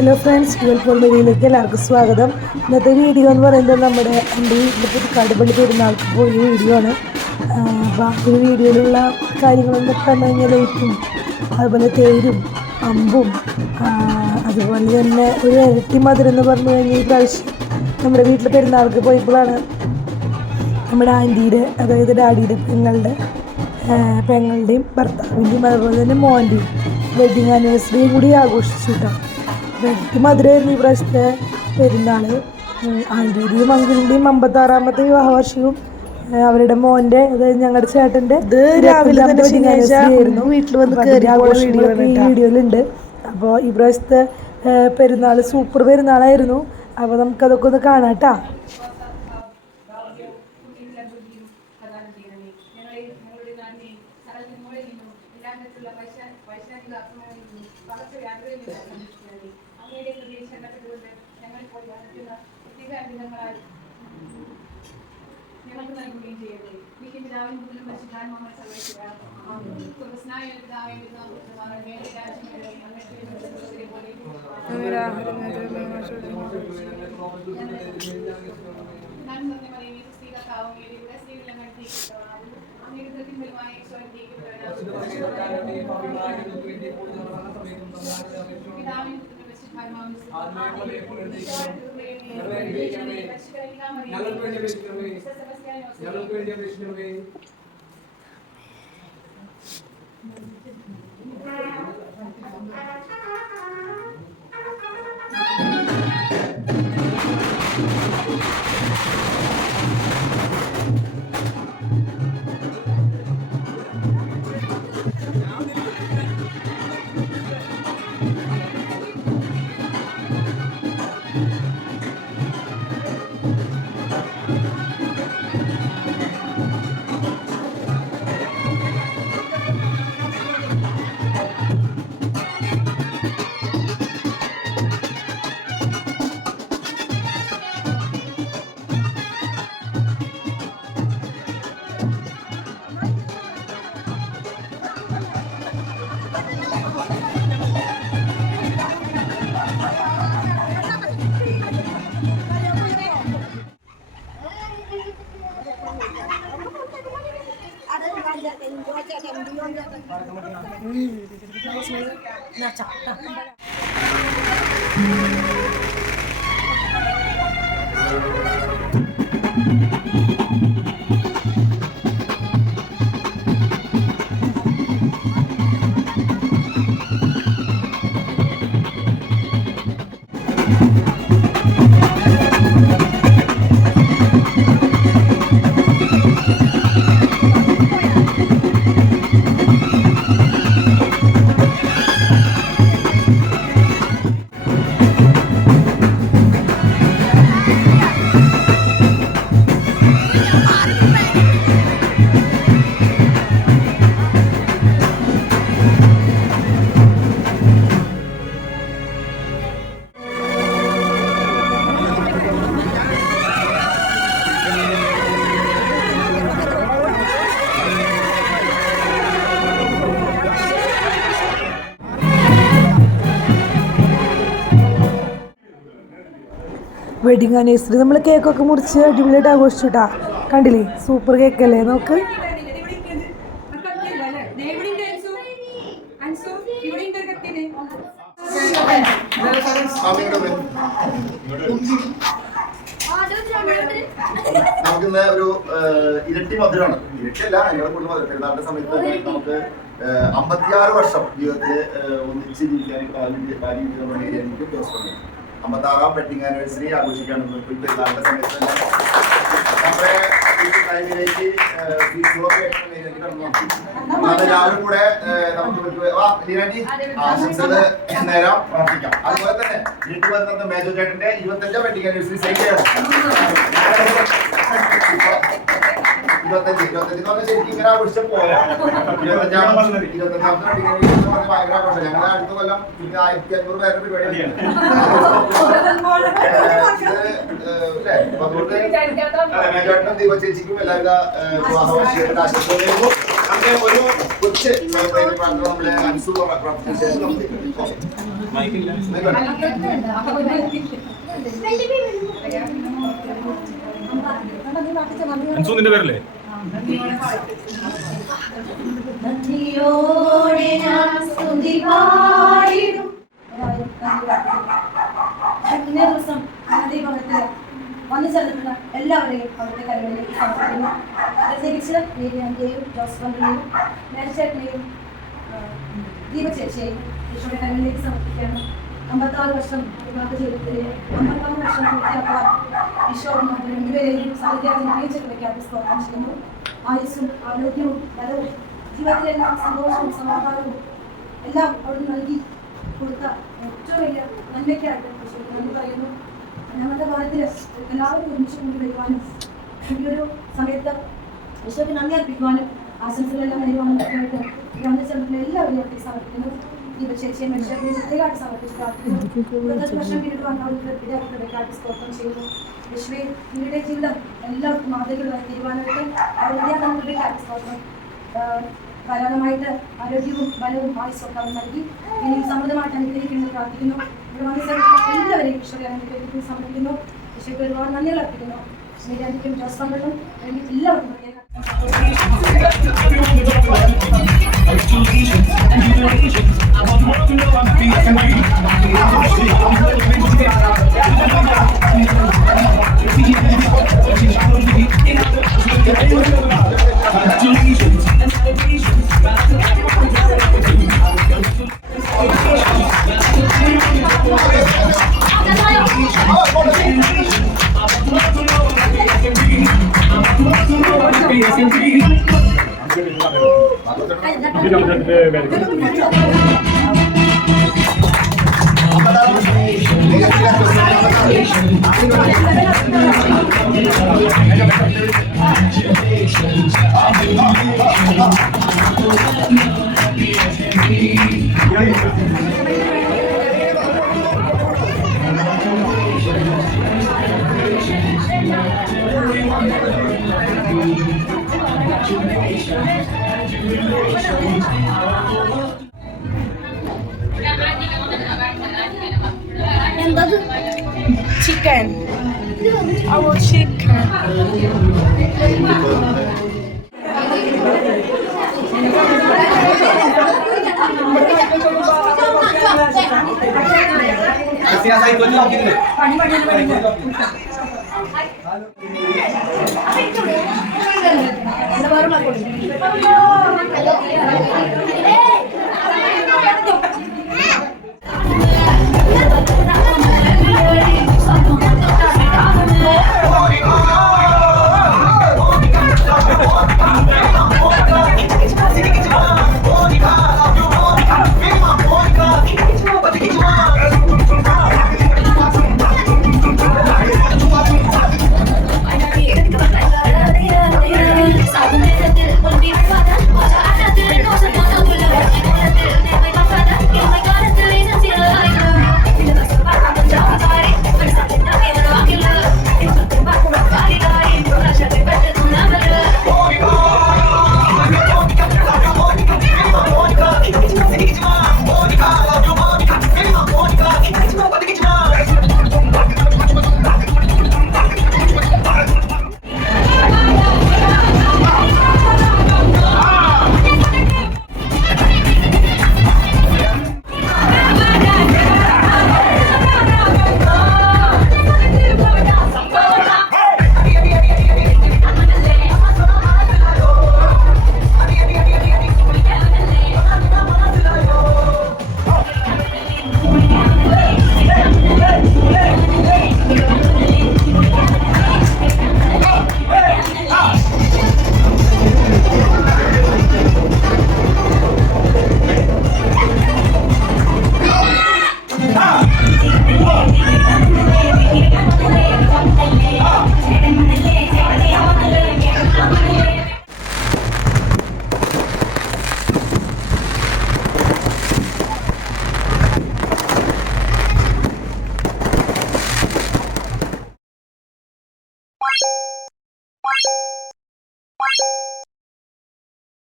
Hello friends, ട്വൽപ്പോൾ മീഡിയയിലേക്ക് എല്ലാവർക്കും സ്വാഗതം. ഇന്നത്തെ വീഡിയോ എന്ന് പറയുന്നത് നമ്മുടെ എൻ്റെ വീട്ടിൽ പുതുക്കാടുപള്ളി പെരുന്നാൾക്ക് പോയ വീഡിയോ ആണ്. അപ്പോൾ ആ ഒരു വീഡിയോയിലുള്ള കാര്യങ്ങളെന്ന് പറഞ്ഞു കഴിഞ്ഞാൽ ലൈറ്റും അതുപോലെ തേരും അമ്പും അതുപോലെ തന്നെ ഒരു ഇരട്ടി മധുരം എന്ന് പറഞ്ഞു കഴിഞ്ഞാൽ ഈ പ്രാവശ്യം നമ്മുടെ വീട്ടിൽ പെരുന്നാൾക്ക് പോയപ്പോഴാണ് നമ്മുടെ ആൻറ്റിയുടെ, അതായത് ഡാഡിയുടെ പെങ്ങളുടെയും ഭർത്താവിൻ്റെയും അതുപോലെ തന്നെ മോൻ്റെയും വെഡിങ് ആനിവേഴ്സറിയും കൂടി ആഘോഷിച്ചു കേട്ടോ. വെട്ടി മധുരമായിരുന്നു ഈ പ്രാവശ്യത്തെ പെരുന്നാൾ. ആൻറ്റിയുടെയും അങ്കിളിൻ്റെയും 56ാമത്തെ വിവാഹ വർഷവും അവരുടെ മോൻ്റെ, അതായത് ഞങ്ങളുടെ ചേട്ടൻ്റെ രാവിലെ തന്നെ വെഡിങ് ആനിവേഴ്സറി ആയിരുന്നു. വീട്ടിൽ വന്ന് ഈ വീഡിയോയിലുണ്ട്. അപ്പോൾ ഈ പ്രാവശ്യത്തെ പെരുന്നാൾ സൂപ്പർ പെരുന്നാളായിരുന്നു. അപ്പോൾ നമുക്കതൊക്കെ ഒന്ന് കാണാം കേട്ടോ. ഞങ്ങൾക്ക് നൽകുകയും ചെയ്യട്ടെ. എനിക്ക് പിതാവിൻ മുതലും പരിശുദ്ധാത്മാവിനെ സർവ്വശക്തനായ സ്വർഗ്ഗസ്നായ പിതാവേ, വെഡിങ് ആനിവേഴ്സറി നമ്മൾ കേക്കൊക്കെ മുറിച്ച് അടിപൊളിയായിട്ട് ആഘോഷിച്ചു കേട്ടോ. കണ്ടില്ലേ, സൂപ്പർ കേക്കല്ലേ. നോക്ക്, നമുക്കിന്ന് ഒരു ഇരട്ടി മധുരമാണ്. ഇരട്ടിയല്ല, ഞങ്ങളുടെ കൂടുതൽ മധുരം. പെരുന്നാളിന്റെ സമയത്ത് നമുക്ക് 56 വർഷം ജീവിതത്തിൽ ഒന്നിച്ച് ജീവിക്കാനും എനിക്ക് ദിവസമുണ്ട്. 56ാം വെഡിങ് ആനിവേഴ്സറി ആഘോഷിക്കുകയാണ് പെരുന്നാളിന്റെ സമയത്ത് തന്നെ. നമ്മുടെ ടൈമിലേക്ക് എല്ലാവരും കൂടെ നമുക്ക് ആശംസകൾ നേരം പ്രാർത്ഥിക്കാം. അതുപോലെ തന്നെ വീട്ടിൽ വന്ന മേജർ ചേട്ടന്റെ 25ാം വെഡിങ് ആനിവേഴ്സറി സെയിം ചെയ്യണം. 25 പറഞ്ഞാൽ ശരിക്കും ഇങ്ങനെ ആഘോഷിച്ച പോരാ. 25ാമത്തെ ഭയങ്കര ആഘോഷം. ഞങ്ങളുടെ അടുത്ത കൊല്ലം 1500 പേരുടെ പരിപാടിയാണ്. അതുകൊണ്ട് മേജോട്ടനും ദീപ ചേച്ചിക്കും എല്ലാവിധ വിവാഹ ആശംസകൾ. ഒരു കൊച്ച് പ്രൈവറ്റ് പ്രാർത്ഥന നമ്മുടെ അൻസു പ്രാർത്ഥന ശേഷം നമുക്ക് അൻസുവിന്റെ പേരല്ലേ? ഇന്നേ ദിവസം ദൈവഭവനത്തിൽ വന്നു ചേർന്നിട്ടുള്ള എല്ലാവരെയും അവിടുത്തെ കലകളിലേക്ക് സമർപ്പിക്കുന്നു. പ്രത്യേകിച്ച് മീരിയാന്റെയും ജോസഫിന്റെയും മേൽച്ചേട്ടനെയും ദീപചേച്ചിയെയും ഈശോയുടെ കലകളിലേക്ക് സമർപ്പിക്കുകയാണ്. 56 വർഷം വിവാഹ ജീവിതത്തിലെ 56 വർഷം പൂർത്തിയാക്കുവാൻ ഈശോ രണ്ടുപേരെയും സാഹിത്യത്തിലേക്ക് സ്തോത്രം ചെയ്യുന്നു. ആയുസ്സും ആരോഗ്യവും ബലവും ജീവിതത്തിലെല്ലാം സന്തോഷവും സമാധാനവും എല്ലാം അവിടെ നൽകി കൊടുത്ത ഏറ്റവും വലിയ നന്മയ്ക്കായിട്ട് ഈശോയ്ക്ക് നന്ദി പറയുന്നു. ഞങ്ങളുടെ ഭാഗത്തിൽ എല്ലാവരും ഒരുമിച്ച് കൊണ്ടുവരുവാനും ഈ ഒരു സമയത്ത് ഈശോയ്ക്ക് നന്ദി അർപ്പിക്കുവാനും ആശംസകളെല്ലാം നേരുവാനൊക്കെയായിട്ട് ഗ്രാമ ചെറുപ്പിലെ എല്ലാവരെയും അവിടെ സമർപ്പിക്കുന്നു. ദീപചേച്ചിയെ മനുഷ്യരെ പ്രത്യേകമായിട്ട് സമർപ്പിച്ച് പ്രാർത്ഥിക്കുന്നു. 20 വർഷം പിന്നീട് വന്നവർക്ക് വിദ്യാർത്ഥികളെക്കാട്ട് സ്തോത്രം ചെയ്യുന്നു. യേശുവേ ഇവരുടെ ജീവിതം എല്ലാവർക്കും മാതൃകകളായി തീരുവാനായിട്ട് അവരുടെ വിദ്യാർത്ഥികളെക്കാട്ട് സ്തോത്രം. ധാരാളമായിട്ട് ആരോഗ്യവും ബലവും ആയുസ്സൊക്കെ അവർ നൽകി ഇനിയും സമൃദ്ധമായിട്ട് അനുഗ്രഹിക്കുന്നത് പ്രാർത്ഥിക്കുന്നു. ഇവിടെ വന്ന എല്ലാവരെയും ഈശോയെ അനുഗ്രഹിക്കുന്നു സമർപ്പിക്കുന്നു. ഈശോയ്ക്ക് ഒരുപാട് നന്ദികൾ അർപ്പിക്കുന്നു. മീരാന്റിക്കും ജോസഫിനും എല്ലാവർക്കും Chicken. I want chicken. വേറെ